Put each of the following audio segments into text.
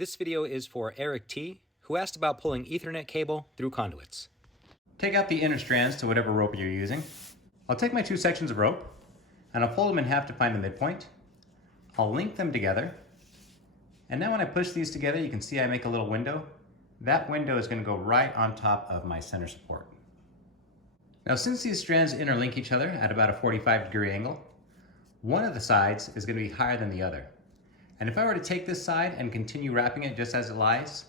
This video is for Eric T, who asked about pulling Ethernet cable through conduits. Take out the inner strands to whatever rope you're using. I'll take my two sections of rope and I'll fold them in half to find the midpoint. I'll link them together. And now when I push these together, you can see I make a little window. That window is going to go right on top of my center support. Now since these strands interlink each other at about a 45-degree angle, one of the sides is going to be higher than the other. And if I were to take this side and continue wrapping it just as it lies,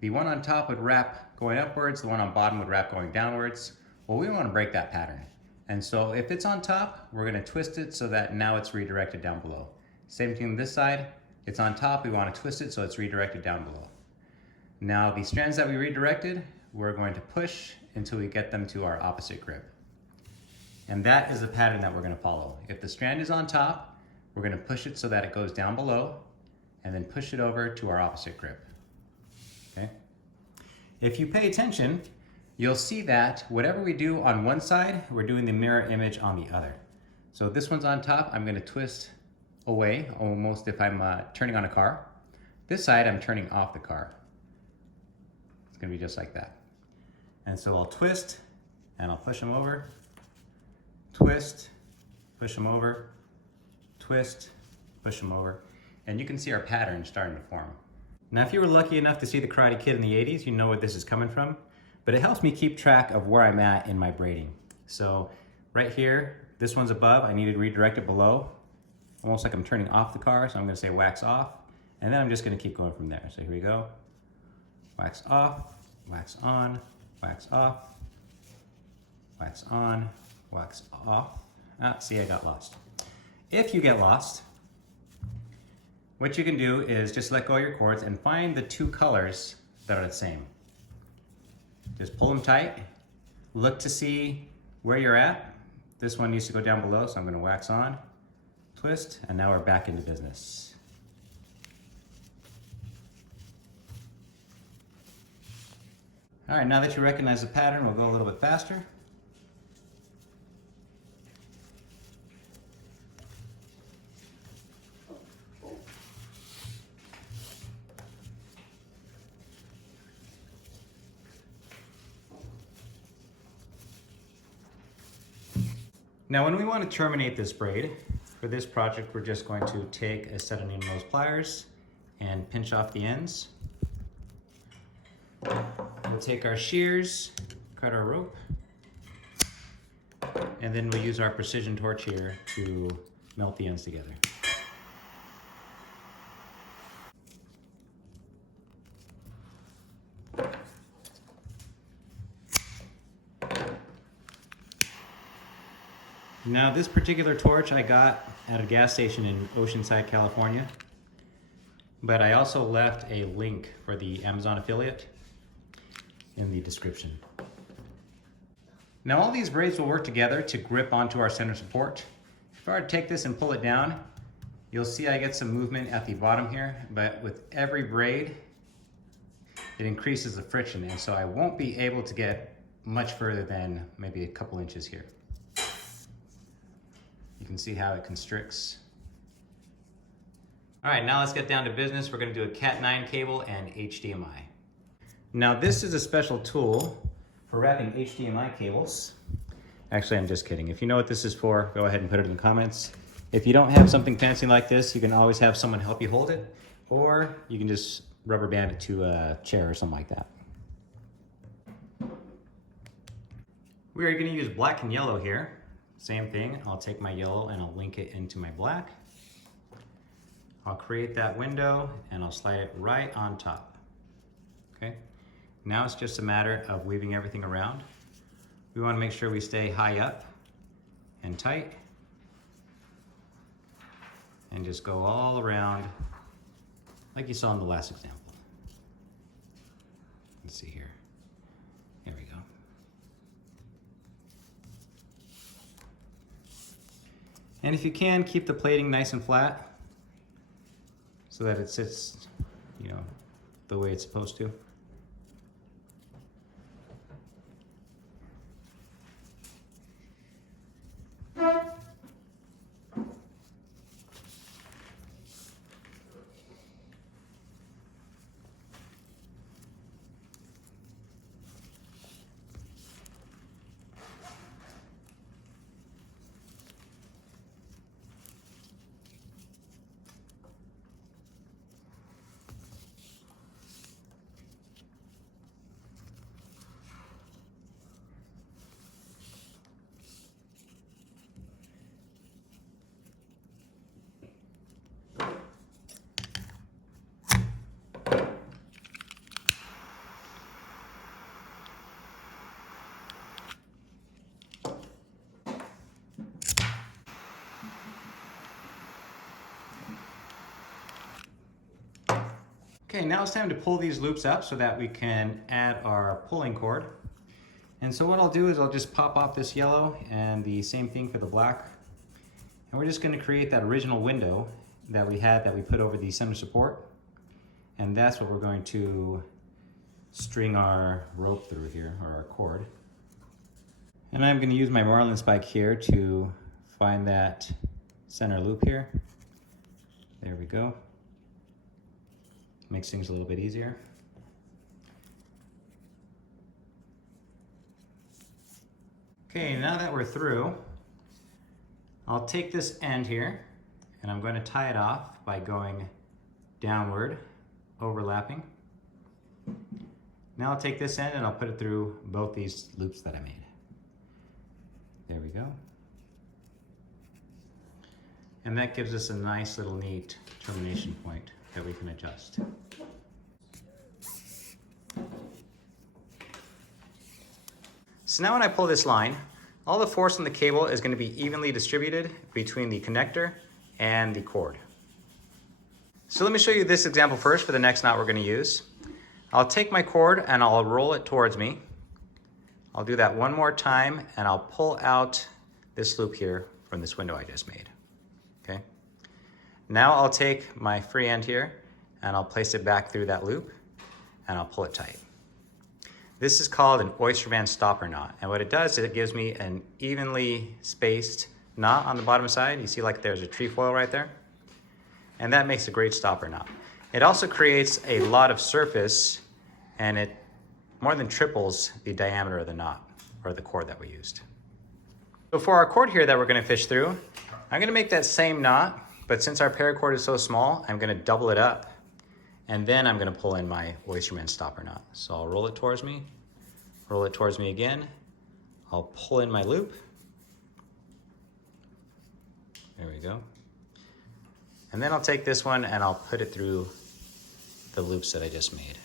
the one on top would wrap going upwards, the one on bottom would wrap going downwards. Well, we want to break that pattern. And so if it's on top, we're going to twist it so that now it's redirected down below. Same thing on this side, it's on top, we want to twist it so it's redirected down below. Now the strands that we redirected, we're going to push until we get them to our opposite grip. And that is the pattern that we're going to follow. If the strand is on top, we're going to push it so that it goes down below and then push it over to our opposite grip. Okay? If you pay attention, you'll see that whatever we do on one side, we're doing the mirror image on the other. So this one's on top, I'm going to twist away almost if I'm turning on a car. This side, I'm turning off the car. It's going to be just like that. And so I'll twist and I'll push them over, twist, push them over, twist, push them over, and you can see our pattern starting to form. Now if you were lucky enough to see the Karate Kid in the 80s, you know where this is coming from, but it helps me keep track of where I'm at in my braiding. So right here, this one's above, I need to redirect it below, almost like I'm turning off the car, so I'm going to say wax off, and then I'm just going to keep going from there. So here we go, wax off, wax on, wax off, wax on, wax off. See, I got lost. If you get lost, what you can do is just let go of your cords and find the two colors that are the same. Just pull them tight, look to see where you're at. This one needs to go down below, so I'm going to wax on, twist, and now we're back into business. All right, now that you recognize the pattern, we'll go a little bit faster. Now when we want to terminate this braid, for this project we're just going to take a set of needle nose pliers and pinch off the ends. We'll take our shears, cut our rope, and then we'll use our precision torch here to melt the ends together. Now this particular torch I got at a gas station in Oceanside, California, but I also left a link for the Amazon affiliate in the description. Now all these braids will work together to grip onto our center support. If I were to take this and pull it down, you'll see I get some movement at the bottom here, but with every braid, it increases the friction, and so I won't be able to get much further than maybe a couple inches here. You can see how it constricts. All right, now let's get down to business. We're going to do a Cat9 cable and HDMI. Now this is a special tool for wrapping HDMI cables. Actually, I'm just kidding. If you know what this is for, go ahead and put it in the comments. If you don't have something fancy like this, you can always have someone help you hold it, or you can just rubber band it to a chair or something like that. We are going to use black and yellow here. Same thing, I'll take my yellow and I'll link it into my black. I'll create that window and I'll slide it right on top. Okay, now it's just a matter of weaving everything around. We want to make sure we stay high up and tight and just go all around like you saw in the last example. Let's see here. There we go. And if you can, keep the plating nice and flat so that it sits, the way it's supposed to. Okay, now it's time to pull these loops up so that we can add our pulling cord. And so what I'll do is I'll just pop off this yellow and the same thing for the black. And we're just going to create that original window that we had that we put over the center support. And that's what we're going to string our rope through here, or our cord. And I'm going to use my marlin spike here to find that center loop here. There we go. Makes things a little bit easier. Okay, now that we're through, I'll take this end here and I'm going to tie it off by going downward, overlapping. Now I'll take this end and I'll put it through both these loops that I made. There we go. And that gives us a nice little neat termination point that we can adjust. So now when I pull this line, all the force on the cable is going to be evenly distributed between the connector and the cord. So let me show you this example first for the next knot we're going to use. I'll take my cord and I'll roll it towards me. I'll do that one more time and I'll pull out this loop here from this window I just made. Okay. Now I'll take my free end here and I'll place it back through that loop and I'll pull it tight. This is called an oysterman stopper knot, and what it does is it gives me an evenly spaced knot on the bottom side. You see like there's a trefoil right there, and that makes a great stopper knot. It also creates a lot of surface, and it more than triples the diameter of the knot, or the cord that we used. So for our cord here that we're going to fish through, I'm going to make that same knot, but since our paracord is so small, I'm going to double it up, and then I'm going to pull in my oysterman stopper knot. So I'll roll it towards me again. I'll pull in my loop. There we go. And then I'll take this one and I'll put it through the loops that I just made.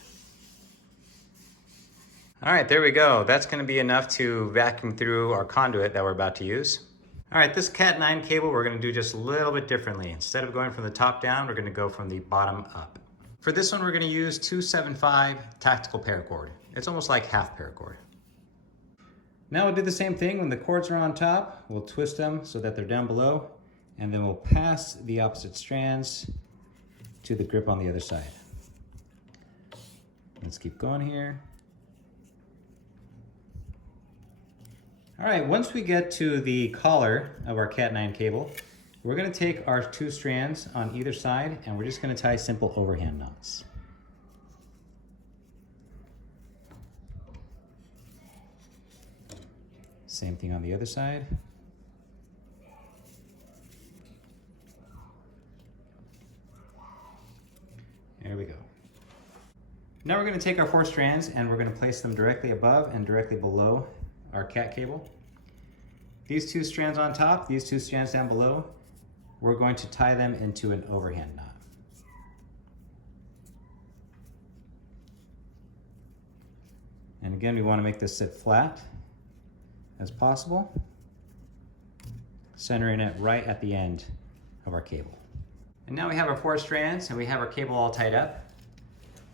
All right, there we go. That's going to be enough to vacuum through our conduit that we're about to use. All right, this Cat 9 cable we're going to do just a little bit differently. Instead of going from the top down, we're going to go from the bottom up. For this one, we're going to use 275 tactical paracord. It's almost like half paracord. Now we'll do the same thing. When the cords are on top, we'll twist them so that they're down below, and then we'll pass the opposite strands to the grip on the other side. Let's keep going here. All right, once we get to the collar of our Cat 9 cable, we're going to take our two strands on either side and we're just going to tie simple overhand knots. Same thing on the other side. There we go. Now we're going to take our 4 strands and we're going to place them directly above and directly below our cat cable. These 2 strands on top, these 2 strands down below, we're going to tie them into an overhand knot. And again, we want to make this sit flat as possible, centering it right at the end of our cable. And now we have our 4 strands and we have our cable all tied up.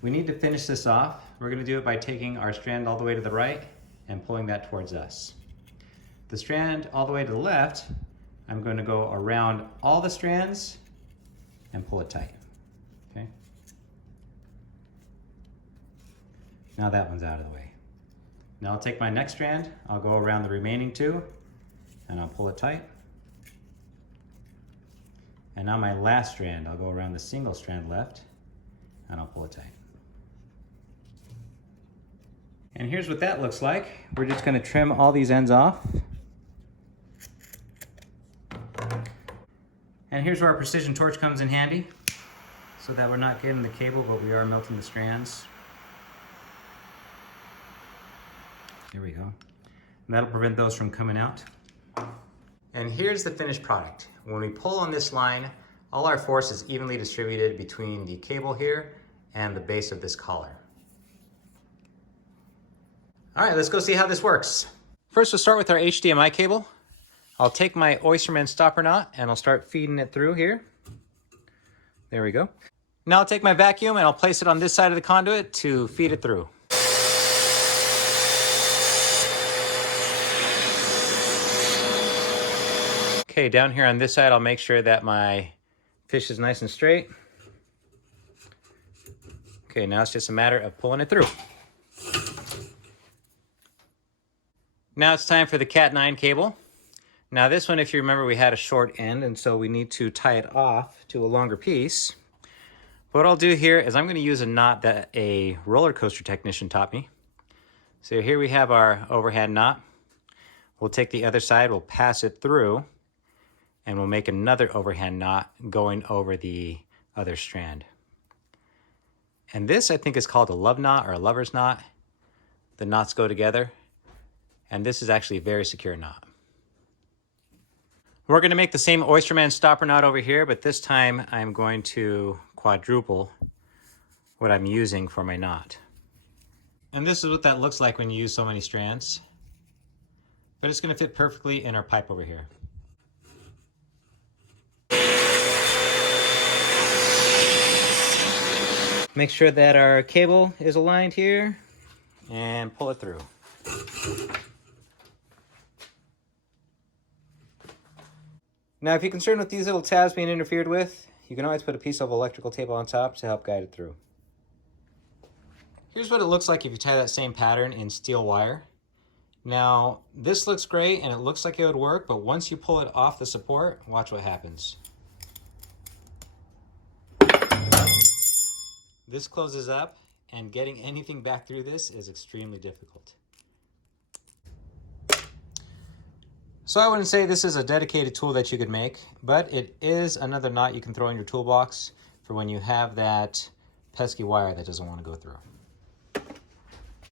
We need to finish this off. We're going to do it by taking our strand all the way to the right and pulling that towards us. The strand all the way to the left, I'm going to go around all the strands and pull it tight. Okay. Now that one's out of the way. Now I'll take my next strand, I'll go around the remaining 2 and I'll pull it tight. And now my last strand, I'll go around the single strand left and I'll pull it tight. And here's what that looks like. We're just going to trim all these ends off. And here's where our precision torch comes in handy, so that we're not getting the cable, but we are melting the strands. There we go. And that'll prevent those from coming out. And here's the finished product. When we pull on this line, all our force is evenly distributed between the cable here and the base of this collar. All right, let's go see how this works. First, we'll start with our HDMI cable. I'll take my oysterman stopper knot and I'll start feeding it through here. There we go. Now I'll take my vacuum and I'll place it on this side of the conduit to feed it through. Okay, down here on this side, I'll make sure that my fish is nice and straight. Okay, now it's just a matter of pulling it through. Now it's time for the Cat 9 cable. Now this one, if you remember, we had a short end, and so we need to tie it off to a longer piece. What I'll do here is I'm going to use a knot that a roller coaster technician taught me. So here we have our overhand knot. We'll take the other side, we'll pass it through, and we'll make another overhand knot going over the other strand. And this, I think, is called a love knot or a lover's knot. The knots go together, and this is actually a very secure knot. We're going to make the same Oysterman stopper knot over here, but this time I'm going to quadruple what I'm using for my knot. And this is what that looks like when you use so many strands. But it's going to fit perfectly in our pipe over here. Make sure that our cable is aligned here and pull it through. Now, if you're concerned with these little tabs being interfered with, you can always put a piece of electrical tape on top to help guide it through. Here's what it looks like if you tie that same pattern in steel wire. Now, this looks great and it looks like it would work, but once you pull it off the support, watch what happens. This closes up, and getting anything back through this is extremely difficult. So I wouldn't say this is a dedicated tool that you could make, but it is another knot you can throw in your toolbox for when you have that pesky wire that doesn't want to go through.